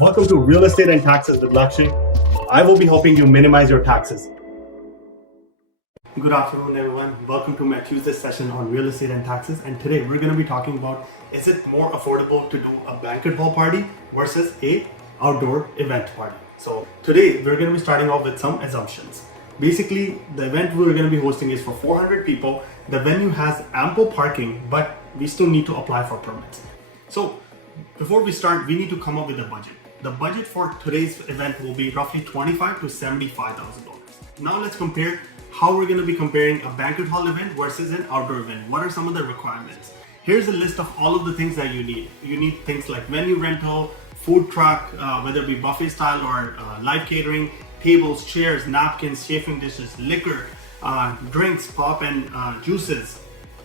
Welcome to Real Estate and Taxes with Lakshay. I will be helping you minimize your taxes. Good afternoon, everyone. Welcome to my Tuesday session on real estate and taxes. And today we're going to be talking about, is it more affordable to do a banquet hall party versus a outdoor event party? So today we're going to be starting off with some assumptions. Basically, the event we're going to be hosting is for 400 people. The venue has ample parking, but we still need to apply for permits. So before we start, we need to come up with a budget. The budget for today's event will be roughly $25,000 to $75,000. Now let's compare how we're going to be comparing a banquet hall event versus an outdoor event. What are some of the requirements? Here's a list of all of the things that you need. You need things like venue rental, food truck, whether it be buffet style or live catering, tables, chairs, napkins, chafing dishes, liquor, drinks, pop and juices.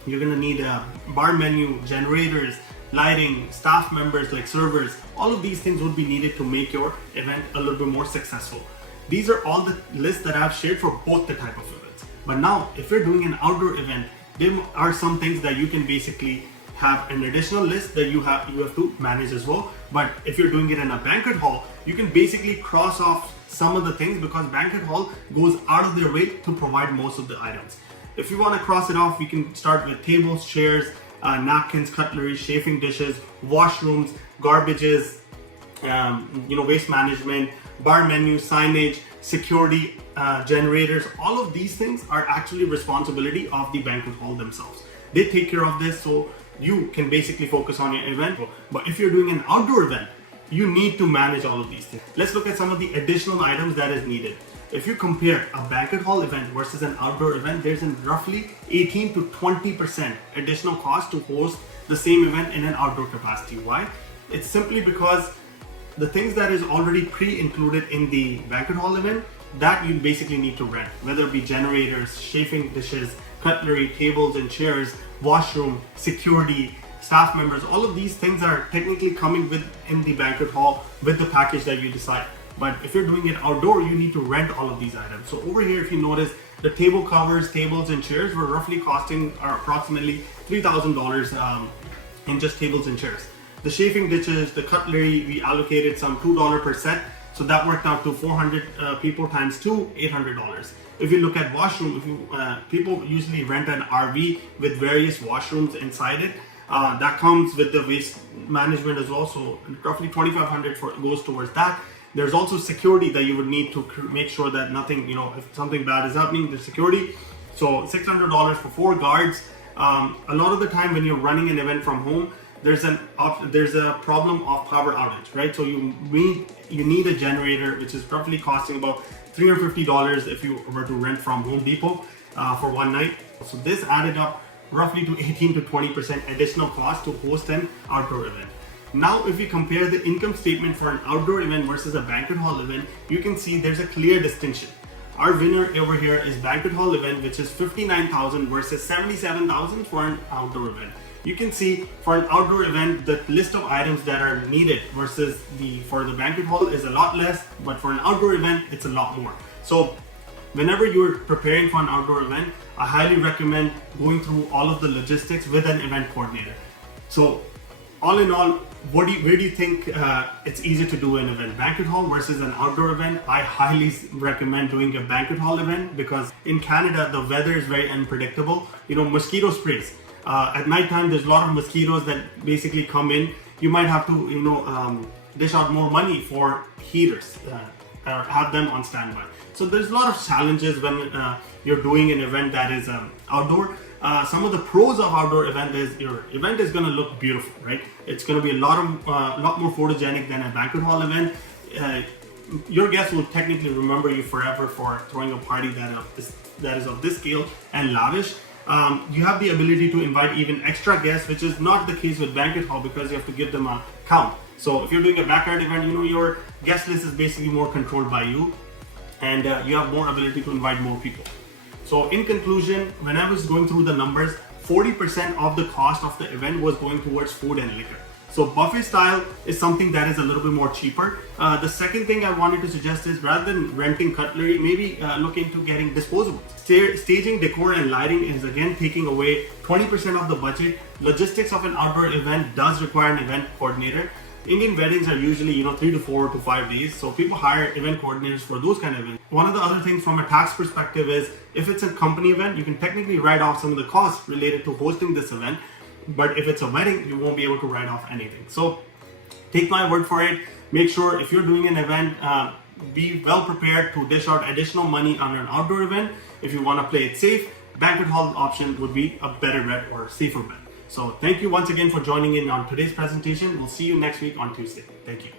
You're going to need a bar menu, generators, lighting, staff members like servers. All of these things would be needed to make your event a little bit more successful. These are all the lists that I've shared for both the type of events. But now, if you're doing an outdoor event, there are some things that you can basically have an additional list that you have to manage as well. But if you're doing it in a banquet hall, you can basically cross off some of the things because banquet hall goes out of their way to provide most of the items. If you want to cross it off, we can start with tables, chairs, napkins, cutlery, chafing dishes, washrooms, garbages, waste management, bar menu, signage, security, generators. All of these things are actually responsibility of the banquet hall themselves. They take care of this, so you can basically focus on your event. But if you're doing an outdoor event, you need to manage all of these things. Let's look at some of the additional items that is needed. If you compare a banquet hall event versus an outdoor event, there's a roughly 18 to 20% additional cost to host the same event in an outdoor capacity. Why? It's simply because the things that is already pre-included in the banquet hall event, that you basically need to rent, whether it be generators, chafing dishes, cutlery, tables and chairs, washroom, security, staff members. All of these things are technically coming in the banquet hall with the package that you decide. But if you're doing it outdoor, you need to rent all of these items. So over here, if you notice, the table covers, tables and chairs were roughly costing approximately $3,000 in just tables and chairs. The chafing dishes, the cutlery, we allocated some $2 per set. So that worked out to 400 people times 2, $800. If you look at washroom, people usually rent an RV with various washrooms inside it. That comes with the waste management as well. So roughly $2,500 goes towards that. There's also security that you would need to make sure that nothing, if something bad is happening, the security. So $600 for 4 guards. A lot of the time when you're running an event from home, there's a problem of power outage, right? So you need a generator, which is roughly costing about $350 if you were to rent from Home Depot for one night. So this added up roughly to 18 to 20% additional cost to host an outdoor event. Now, if we compare the income statement for an outdoor event versus a banquet hall event, you can see there's a clear distinction. Our winner over here is banquet hall event, which is $59,000 versus $77,000 for an outdoor event. You can see for an outdoor event, the list of items that are needed versus for the banquet hall is a lot less, but for an outdoor event, it's a lot more. So whenever you're preparing for an outdoor event, I highly recommend going through all of the logistics with an event coordinator. So all in all, where do you think it's easier to do an event, banquet hall versus an outdoor event? I highly recommend doing a banquet hall event because in Canada, the weather is very unpredictable. Mosquito sprays. At nighttime, there's a lot of mosquitoes that basically come in. You might have to, dish out more money for heaters or have them on standby. So there's a lot of challenges when you're doing an event that is outdoor. Some of the pros of outdoor event is your event is going to look beautiful, right? It's going to be a lot more photogenic than a banquet hall event. Your guests will technically remember you forever for throwing a party that is of this scale and lavish. You have the ability to invite even extra guests, which is not the case with banquet hall because you have to give them a count. So if you're doing a backyard event, your guest list is basically more controlled by you, and you have more ability to invite more people. So in conclusion, when I was going through the numbers, 40% of the cost of the event was going towards food and liquor. So buffet style is something that is a little bit more cheaper. The second thing I wanted to suggest is rather than renting cutlery, maybe look into getting disposables. Staging, decor, and lighting is again taking away 20% of the budget. Logistics of an outdoor event does require an event coordinator. Indian weddings are usually 3 to 4 to 5 days, so people hire event coordinators for those kind of events. One of the other things from a tax perspective is if it's a company event, you can technically write off some of the costs related to hosting this event, but if it's a wedding, you won't be able to write off anything. So take my word for it. Make sure if you're doing an event, be well prepared to dish out additional money on an outdoor event. If you want to play it safe, banquet hall option would be a better bet or safer bet. So thank you once again for joining in on today's presentation. We'll see you next week on Tuesday. Thank you.